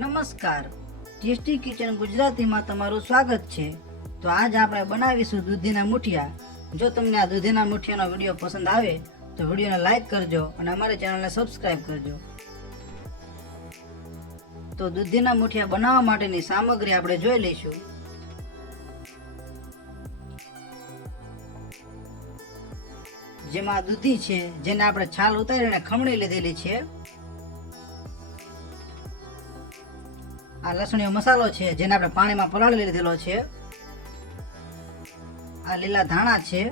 નમસ્કાર. Tasty kitchen ગુજરાતીમાં તમારું સ્વાગત છે. તો આજ આપણે બનાવીશું દૂધીના મુઠિયા. જો તમને આ દૂધીના મુઠિયાનો વીડિયો પસંદ આવે, તો વિડીયોને લાઈક કરજો અને અમારી ચેનલને સબસ્ક્રાઈબ કરજો. તો દૂધીના મુઠિયા બનાવવા માટેની સામગ્રી આપણે જોઈ લઈશું. જેમાં દૂધી છે, જેને આપણે છાલ ઉતારીને ખમણી લીધેલી છે. આ લસણીયો મસાલો છે, જેને આપણે પાણીમાં પલાળી લીધેલો છે. આ લીલા ધાણા છે,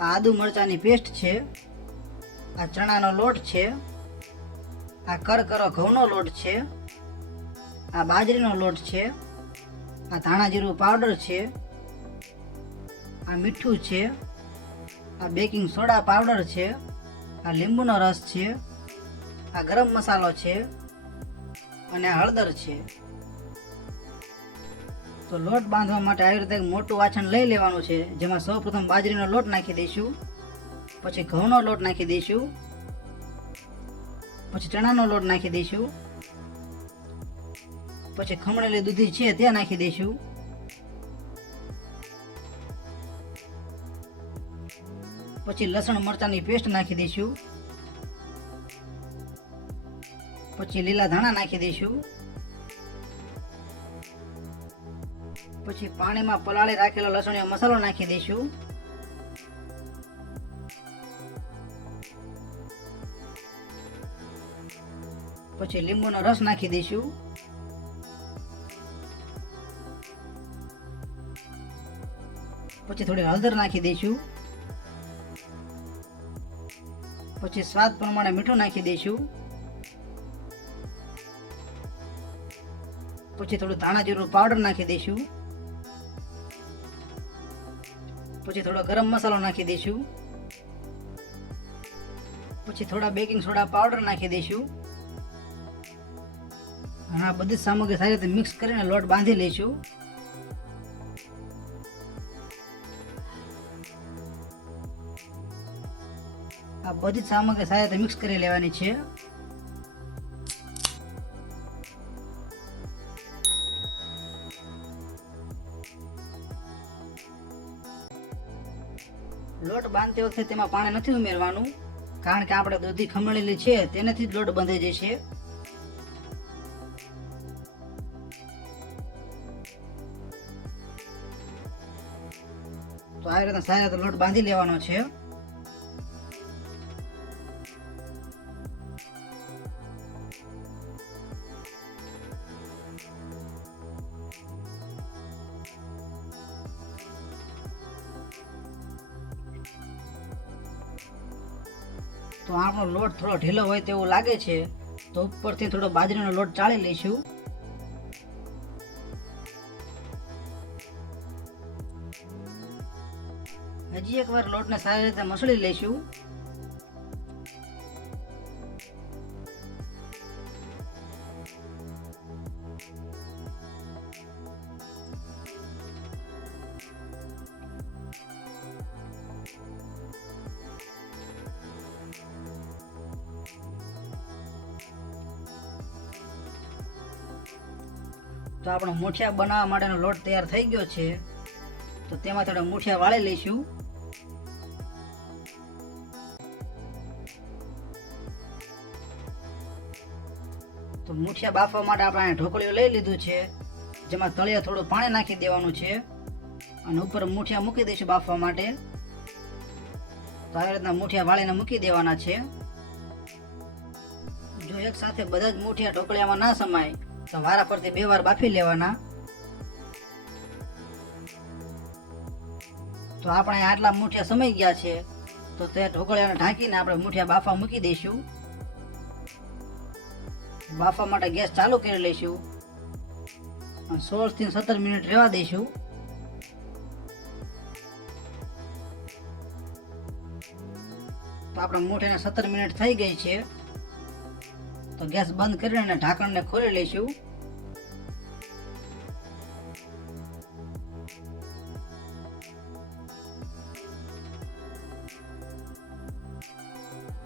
આ આદુ મરચાની પેસ્ટ છે, આ ચણાનો લોટ છે, આ કરકરો ઘઉંનો લોટ છે, આ બાજરીનો લોટ છે, આ ધાણા જીરું પાવડર છે, આ મીઠું છે, આ બેકિંગ સોડા પાવડર છે, આ લીંબુનો રસ છે, આ ગરમ મસાલો છે અને હળદર છે. તો લોટ બાંધવા માટે આવી રીતે મોટું વાસણ લઈ લેવાનું છે, જેમાં સૌપ્રથમ બાજરીનો લોટ નાખી દઈશું, પછી ઘઉંનો લોટ નાખી દઈશું, પછી ચણાનો લોટ નાખી દઈશું, પછી ખમણેલી દૂધી છે તે નાખી દઈશું. પછી લસણ મરચાંની પેસ્ટ નાખી દઈશું. પછી લીલા ધાણા નાખી દઈશું. પછી પાણીમાં પલાળી રાખેલો લસણીયો મસાલો નાખી દઈશું. પછી લીંબુનો રસ નાખી દઈશું. પછી થોડી હળદર નાખી દઈશું. પછી સ્વાદ પ્રમાણે મીઠું નાખી દઈશું. પછી થોડું ધાણા જીરું પાવડર નાખી દઈશું. પછી થોડો ગરમ મસાલો નાખી દઈશું. પછી થોડા બેકિંગ સોડા પાવડર નાખી દઈશું. અને આ બધી સામગ્રી સારી રીતે મિક્સ કરીને લોટ બાંધી લઈશું. આ બધી સામગ્રી સારી રીતે મિક્સ કરી લેવાની છે. બાંધતી વખતે તેમાં પાણી નથી ઉમેરવાનું, કારણ કે આપણે દૂધી ખમણેલી છે, તેનાથી જ લોટ બંધાઈ જશે તો આવી રીતે સારી રીતે લોટ બાંધી લેવાનો છે. તો આપણો લોટ થોડો ઢીલો હોય તેવું લાગે છે, તો ઉપરથી થોડો બાજરીનો લોટ ચાળી લઈશું. હજી એકવાર લોટને સારી રીતે મસળી લઈશું. તો આપણો મૂઠિયા બનાવવા માટેનો લોટ તૈયાર થઈ ગયો છે. તો તેમાં થોડા મૂઠિયા વાળી લઈશું. તો મૂઠિયા બાફવા માટે આપણે ઢોકળીઓ લઈ લીધું છે. જેમાં તળિયા થોડું પાણી નાખી દેવાનું છે. અને ઉપર મૂઠિયા મૂકી દઈશું બાફવા માટે. તો આવી રીતના મૂઠિયા વાળીને મૂકી દેવાના છે. જો એક સાથે બધા જ મૂઠિયા ઢોકળિયામાં ના સમાય તો વારા પરથી બે વાર બાફી લેવાના. તો આપણે આટલા મૂઠિયા સમય ગયા છે. તો તે ઢોકળિયાને ઢાંકીને આપણે મૂઠિયા બાફા મૂકી દઈશું. બાફા માટે ગેસ ચાલુ કરી લઈશું. અને સોળથી સત્તર મિનિટ રહેવા દઈશું. તો આપણા મૂઠિયાને સત્તર મિનિટ થઈ ગઈ છે. તો ગેસ બંધ કરીને ઢાંકણને ખોલી લઈશું.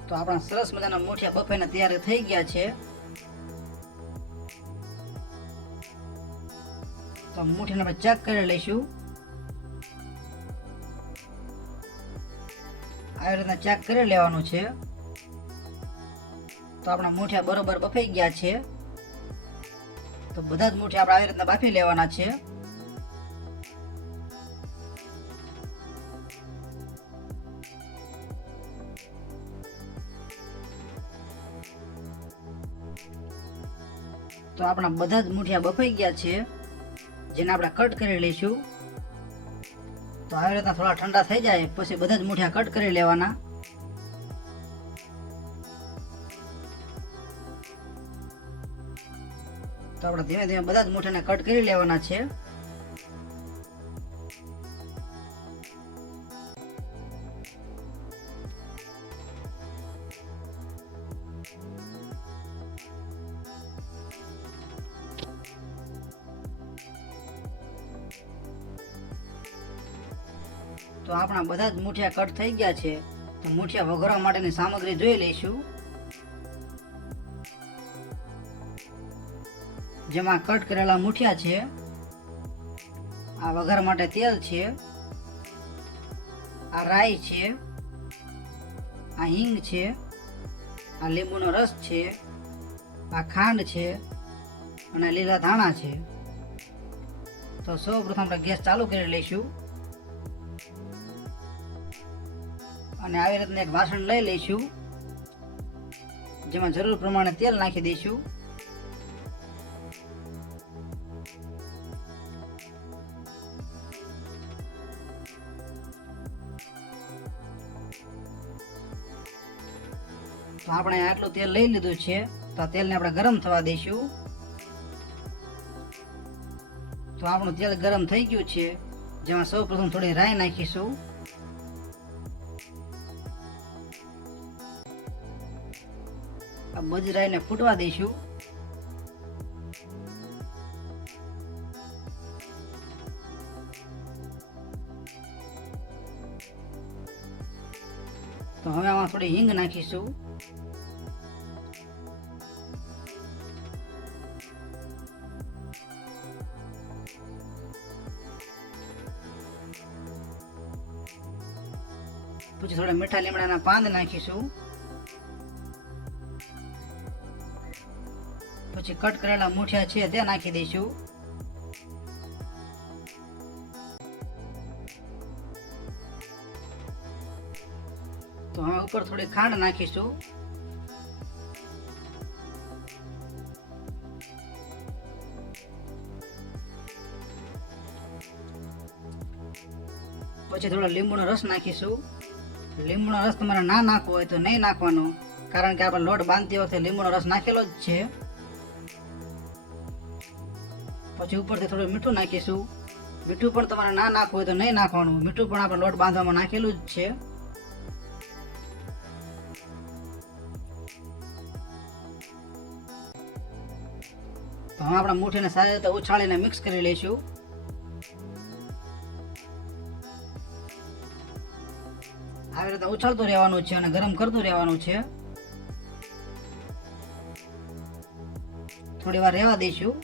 તો આપણા સરસ મજાના મોઠિયા બફાઈને તૈયાર થઈ ગયા છે. તો મુઠ્ઠીને આપણે ચેક કરી લઈશું. આવી રીતના ચેક કરી લેવાનું છે. તો આપણા મૂઠિયા બરોબર બફાઈ ગયા છે. તો બધા જ મૂઠિયા આપણે આવી રીતના બાફી લેવાના છે. તો આપણા બધા જ મૂઠિયા બફાઈ ગયા છે. જેને આપણે કટ કરી લઈશું. તો આવી રીતના થોડા ઠંડા થઈ જાય, પછી બધા જ મૂઠિયા કટ કરી લેવાના. તો આપણે ધીમે ધીમે બધા જ મૂઠાને કટ કરી લેવાના છે. તો આપણા બધા જ મૂઠિયા કટ થઈ ગયા છે. તો મૂઠિયા વઘારવા માટેની સામગ્રી જોઈ લઈશું. જેમાં કટ કરેલા મૂઠિયા છે, આ વઘાર માટે તેલ છે, આ રાઈ છે, આ હિંગ છે, આ લીંબુનો રસ છે, આ ખાંડ છે, અને લીલા ધાણા છે. તો સૌ પ્રથમ આપણે ગેસ ચાલુ કરી લઈશું. અને આવી રીતના એક વાસણ લઈ લઈશું, જેમાં જરૂર પ્રમાણે તેલ નાખી દઈશું. તો આપણે આટલું તેલ લઈ લીધું છે. તો આ તેલને આપણે ગરમ થવા દઈશું. તો આપણું તેલ ગરમ થઈ ગયું છે. જેમાં સૌ પ્રથમ થોડી રાઈ નાખીશું. આ રાઈને ફૂટવા દઈશું. તો હવે આમાં થોડી હિંગ નાખીશું. પછી થોડા મીઠા લીમડાના પાન નાખીશું. પછી કટ કરેલા મૂઠિયા છે તે નાખી દઈશું. તો હવે ઉપર થોડી ખાંડ નાખીશું. પછી થોડો લીંબુનો રસ નાખીશું. લીંબુનો રસ તમારે ના નાખવો હોય તો નહીં નાખવાનો. કારણ કે આપણે લોટ બાંધતી વખતે લીંબુનો રસ નાખેલો જ છે. પછી ઉપરથી થોડું મીઠું નાખીશું. મીઠું પણ તમારે ના નાખવું હોય તો નહીં નાખવાનું. મીઠું પણ આપણે લોટ બાંધવામાં નાખેલું જ છે. તો હવે આપણે મૂઠીને સારી રીતે ઉછાળીને મિક્સ કરી લઈશું. આવી રીતે ઉછાળતું રહેવાનું છે અને ગરમ કરતું રહેવાનું છે. થોડી વાર રહેવા દઈશું.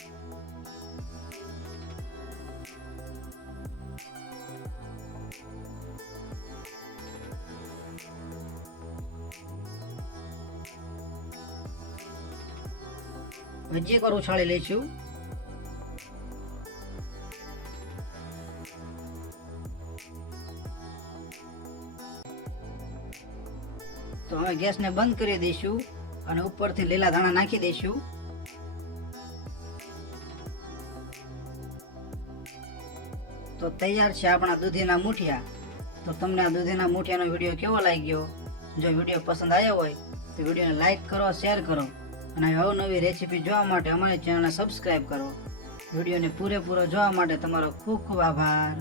હજી એક વાર ઉછાળી લઈશું. તો હવે ગેસને બંધ કરી દઈશું અને ઉપરથી લીલા ધાણા નાખી દઈશું. તો તૈયાર છે આપણા દૂધીના મૂઠિયા. તો તમને આ દૂધીના મૂઠિયાનો વીડિયો કેવો લાગ્યો? જો વીડિયો પસંદ આવ્યો હોય, તો વિડીયોને લાઈક કરો, શેર કરો અને અવનવી રેસીપી જોવા માટે અમારી ચેનલને સબસ્ક્રાઈબ કરો. વિડીયોને પૂરેપૂરો જોવા માટે તમારો ખૂબ ખૂબ આભાર.